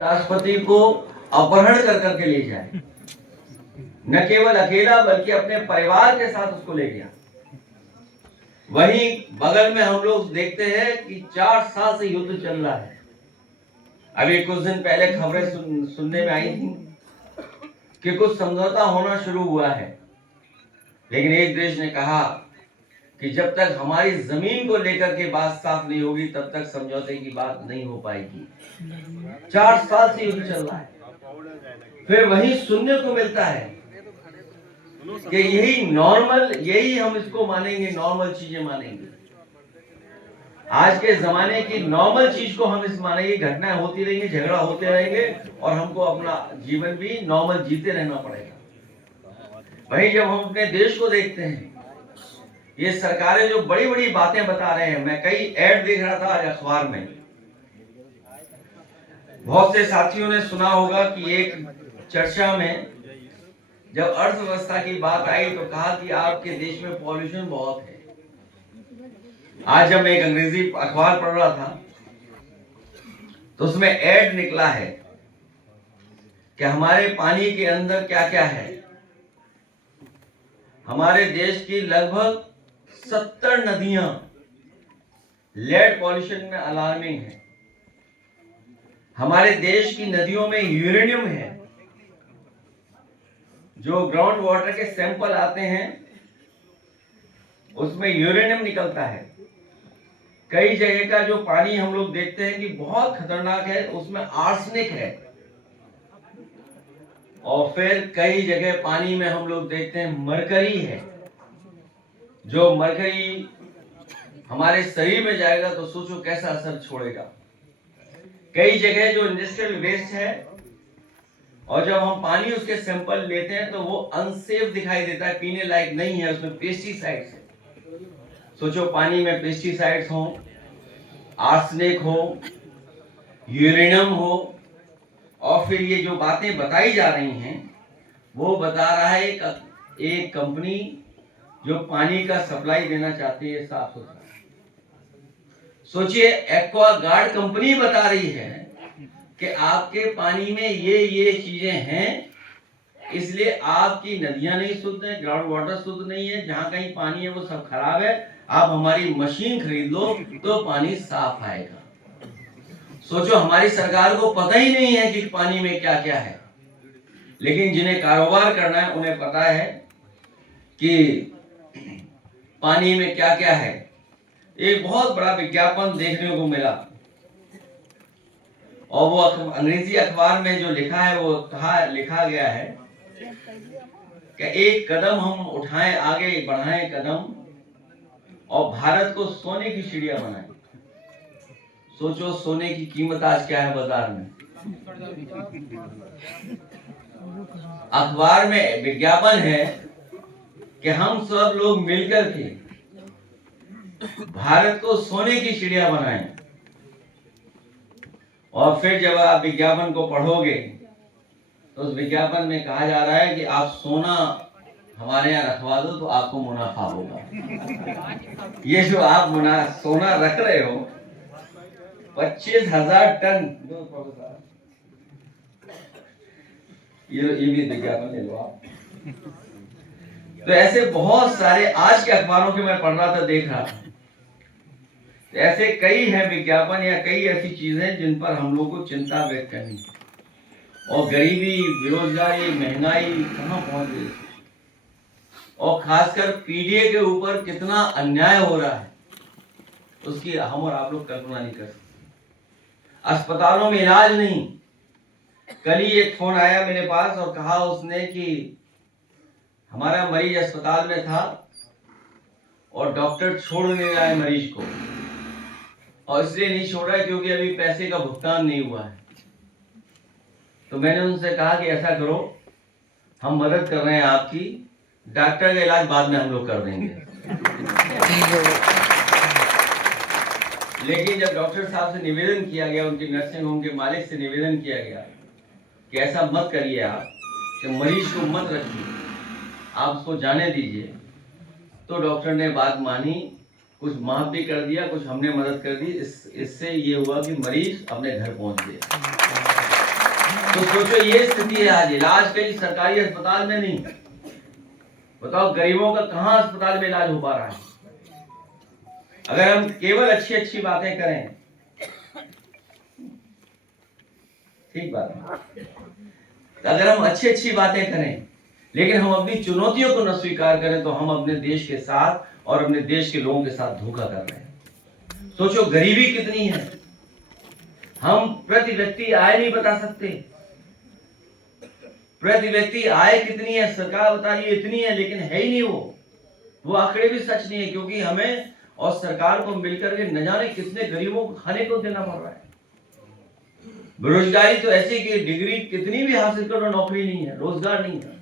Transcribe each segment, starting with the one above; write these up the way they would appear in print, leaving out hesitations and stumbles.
राष्ट्रपति को अपहरण कर करके ले जाए, न केवल अकेला बल्कि अपने परिवार के साथ उसको ले गया। वहीं बगल में हम लोग देखते हैं कि 4 साल से युद्ध चल रहा है। अभी कुछ दिन पहले खबरें सुनने में आई थी कि कुछ समझौता होना शुरू हुआ है, लेकिन एक देश ने कहा कि जब तक हमारी जमीन को लेकर के बात साफ नहीं होगी तब तक समझौते की बात नहीं हो पाएगी। 4 साल से युद्ध चल रहा है। फिर वही सुनने को मिलता है कि यही हम इसको मानेंगे, नॉर्मल चीजें मानेंगे। आज के जमाने की नॉर्मल चीज को हम इस मानेंगे, घटनाएं होती रहेंगी, झगड़ा होते रहेंगे और हमको अपना जीवन भी नॉर्मल जीते रहना पड़ेगा। वहीं जब हम अपने देश को देखते हैं, ये सरकारें जो बड़ी बड़ी बातें बता रहे हैं, मैं कई ऐड देख रहा था आज अखबार में। बहुत से साथियों ने सुना होगा कि एक चर्चा में जब अर्थव्यवस्था की बात आई तो कहा कि आपके देश में पॉल्यूशन बहुत है। आज जब मैं एक अंग्रेजी अखबार पढ़ रहा था तो उसमें ऐड निकला है कि हमारे पानी के अंदर क्या क्या है। हमारे देश की लगभग 70 नदियां लेड पॉल्यूशन में अलार्मिंग है। हमारे देश की नदियों में यूरेनियम है। जो ग्राउंड वाटर के सैंपल आते हैं उसमें यूरेनियम निकलता है। कई जगह का जो पानी हम लोग देखते हैं कि बहुत खतरनाक है, उसमें आर्सेनिक है। और फिर कई जगह पानी में हम लोग देखते हैं मरकरी है। जो मरकरी हमारे शरीर में जाएगा तो सोचो कैसा असर छोड़ेगा। कई जगह जो इंडस्ट्रियल वेस्ट है और जब हम पानी उसके सैंपल लेते हैं तो वो अनसेफ दिखाई देता है, पीने लायक नहीं है, उसमें पेस्टिसाइड्स है। सोचो पानी में पेस्टिसाइड्स हो, आर्सेनिक हो, यूरेनियम हो, और फिर ये जो बातें बताई जा रही हैं वो बता रहा है एक कंपनी जो पानी का सप्लाई देना चाहती है साफ सुथरा। सोचिए, एक्वागार्ड कंपनी बता रही है कि आपके पानी में ये चीजें हैं, इसलिए आपकी नदियां नहीं शुद्ध है, ग्राउंड वाटर शुद्ध नहीं है, जहां कहीं पानी है वो सब खराब है। आप हमारी मशीन खरीद लो तो पानी साफ आएगा। सोचो, हमारी सरकार को पता ही नहीं है कि पानी में क्या क्या है, लेकिन जिन्हें कारोबार करना है उन्हें पता है कि पानी में क्या क्या है। एक बहुत बड़ा विज्ञापन देखने को मिला और वो अंग्रेजी अखबार में जो लिखा है वो लिखा गया है कि एक कदम हम उठाएं, आगे बढ़ाएं कदम और भारत को सोने की चिड़िया बनाएं। सोचो, सोने की कीमत आज क्या है बाजार में। अखबार में विज्ञापन है कि हम सब लोग मिलकर के भारत को सोने की चिड़िया बनाएं। और फिर जब आप विज्ञापन को पढ़ोगे तो उस विज्ञापन में कहा जा रहा है कि आप सोना हमारे यहाँ रखवा दो तो आपको मुनाफा होगा। ये जो आप सोना रख रहे हो 25,000 टन, ये भी विज्ञापन ले लो आप। तो ऐसे बहुत सारे आज के अखबारों के मैं पढ़ रहा था, देख रहा था, तो ऐसे कई हैं विज्ञापन या कई ऐसी चीजें जिन पर हम लोग को चिंता व्यक्त करनी है। और गरीबी, बेरोजगारी, महंगाई कहां पहुंच गई, और खासकर पीडीए के ऊपर कितना अन्याय हो रहा है उसकी हम और आप लोग कल्पना नहीं कर सकते। अस्पतालों में इलाज नहीं। कल ही एक फोन आया मेरे पास और कहा उसने कि हमारा मरीज अस्पताल में था और डॉक्टर छोड़ नहीं रहा है मरीज को, और इसलिए नहीं छोड़ रहा है क्योंकि अभी पैसे का भुगतान नहीं हुआ है। तो मैंने उनसे कहा कि ऐसा करो, हम मदद कर रहे हैं आपकी, डॉक्टर का इलाज बाद में हम लोग कर देंगे। लेकिन जब डॉक्टर साहब से निवेदन किया गया, उनके नर्सिंग होम के मालिक से निवेदन किया गया कि ऐसा मत करिए आप, कि मरीज को मत रखिए, आप उसको जाने दीजिए, तो डॉक्टर ने बात मानी, कुछ माफ भी कर दिया, कुछ हमने मदद कर दी। इससे ये हुआ कि मरीज अपने घर पहुंच गया। तो सोचो ये स्थिति है आज, इलाज कहीं सरकारी अस्पताल में नहीं। बताओ गरीबों का कहां अस्पताल में इलाज हो पा रहा है। अगर हम केवल अच्छी अच्छी बातें करें, ठीक बात है, अगर हम अच्छी अच्छी बातें करें लेकिन हम अपनी चुनौतियों को न स्वीकार करें तो हम अपने देश के साथ और अपने देश के लोगों के साथ धोखा कर रहे हैं। सोचो गरीबी कितनी है, हम प्रति व्यक्ति आय नहीं बता सकते। प्रति व्यक्ति आय कितनी है सरकार बता रही है इतनी है, लेकिन है ही नहीं वो आंकड़े भी सच नहीं है, क्योंकि हमें और सरकार को मिलकर के न जाने कितने गरीबों को खाने को देना पड़ रहा है। बेरोजगारी तो ऐसी कि डिग्री कितनी भी हासिल करो नौकरी नहीं है, रोजगार नहीं है।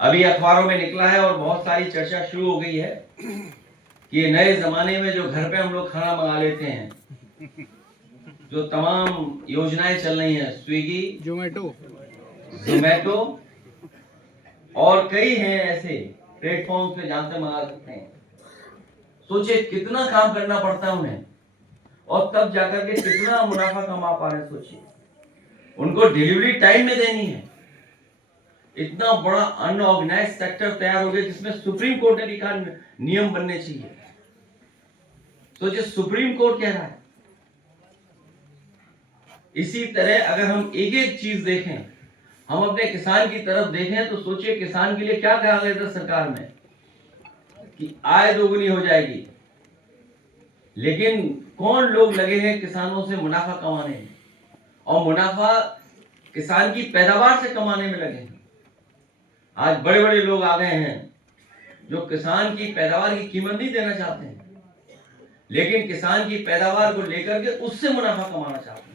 अभी अखबारों में निकला है और बहुत सारी चर्चा शुरू हो गई है कि ये नए जमाने में जो घर पे हम लोग खाना मंगा लेते हैं, जो तमाम योजनाएं चल रही हैं, स्विगी, जोमेटो और कई हैं ऐसे प्लेटफॉर्म पे जहां से मंगा सकते हैं। सोचिए कितना काम करना पड़ता है उन्हें और तब जाकर के कितना मुनाफा कमा पा रहे हैं। सोचिए उनको डिलीवरी टाइम में देनी है। इतना बड़ा अनऑर्गेनाइज सेक्टर तैयार हो गया जिसमें सुप्रीम कोर्ट ने लिखा नियम बनने चाहिए। सोचिए सुप्रीम कोर्ट कह रहा है। इसी तरह अगर हम एक एक चीज देखें, हम अपने किसान की तरफ देखें तो सोचिए किसान के लिए क्या कहा गया था सरकार में कि आय दोगुनी हो जाएगी, लेकिन कौन लोग लगे हैं किसानों से मुनाफा कमाने में, और मुनाफा किसान की पैदावार से कमाने में लगे हैं। आज बड़े बड़े लोग आ गए हैं जो किसान की पैदावार की कीमत नहीं देना चाहते हैं, लेकिन किसान की पैदावार को लेकर के उससे मुनाफा कमाना चाहते हैं।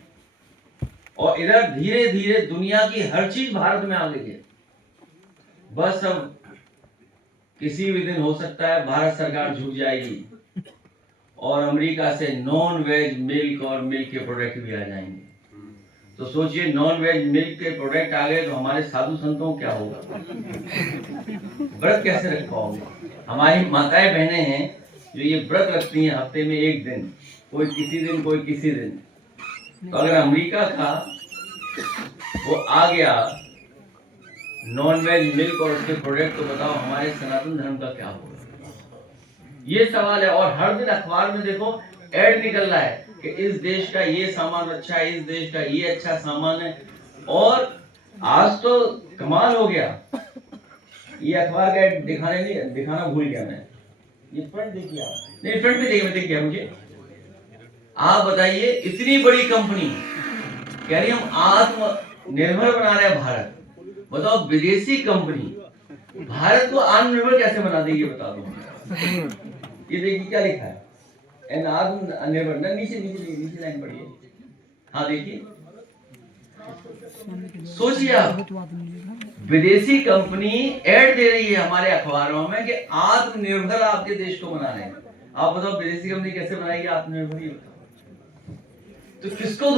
और इधर धीरे धीरे दुनिया की हर चीज भारत में आ गई है। बस अब किसी भी दिन हो सकता है भारत सरकार झुक जाएगी और अमेरिका से नॉन वेज मिल्क और मिल्क के प्रोडक्ट भी आ जाएंगे। तो सोचिए नॉन वेज मिल्क के प्रोडक्ट आ गए तो हमारे साधु संतों क्या होगा, व्रत कैसे रख पाओगे। हमारी माताएं बहनें हैं जो ये व्रत रखती हैं हफ्ते में एक दिन, कोई किसी दिन कोई किसी दिन। तो अगर अमेरिका का वो आ गया नॉन वेज मिल्क और उसके प्रोडक्ट, तो बताओ हमारे सनातन धर्म का क्या होगा। ये सवाल है। और हर दिन अखबार में देखो ऐड निकल रहा है कि इस देश का ये सामान अच्छा है, इस देश का ये अच्छा सामान है। और आज तो कमाल हो गया, ये अखबार का ऐड दिखाना भूल गया मैं। ये फ्रंट देखिए आप, नहीं फ्रंट पे देखिए, दिख गया मुझे। आप बताइए इतनी बड़ी कंपनी कह रही हम आत्मनिर्भर बना रहे हैं भारत। बताओ विदेशी कंपनी भारत को आत्मनिर्भर कैसे बना देगी, बता दो। ये देखिए क्या लिखा है, आत्मनिर्भर ना, नीचे लाइन पढ़िए। हाँ देखिए, सोचिए आप विदेशी कंपनी ऐड दे रही है हमारे अखबारों में कि आत्मनिर्भर आपके देश को बना रहे हैं। आप बताओ विदेशी कंपनी कैसे बनाएगी आत्मनिर्भर, ये बताओ। तो किसको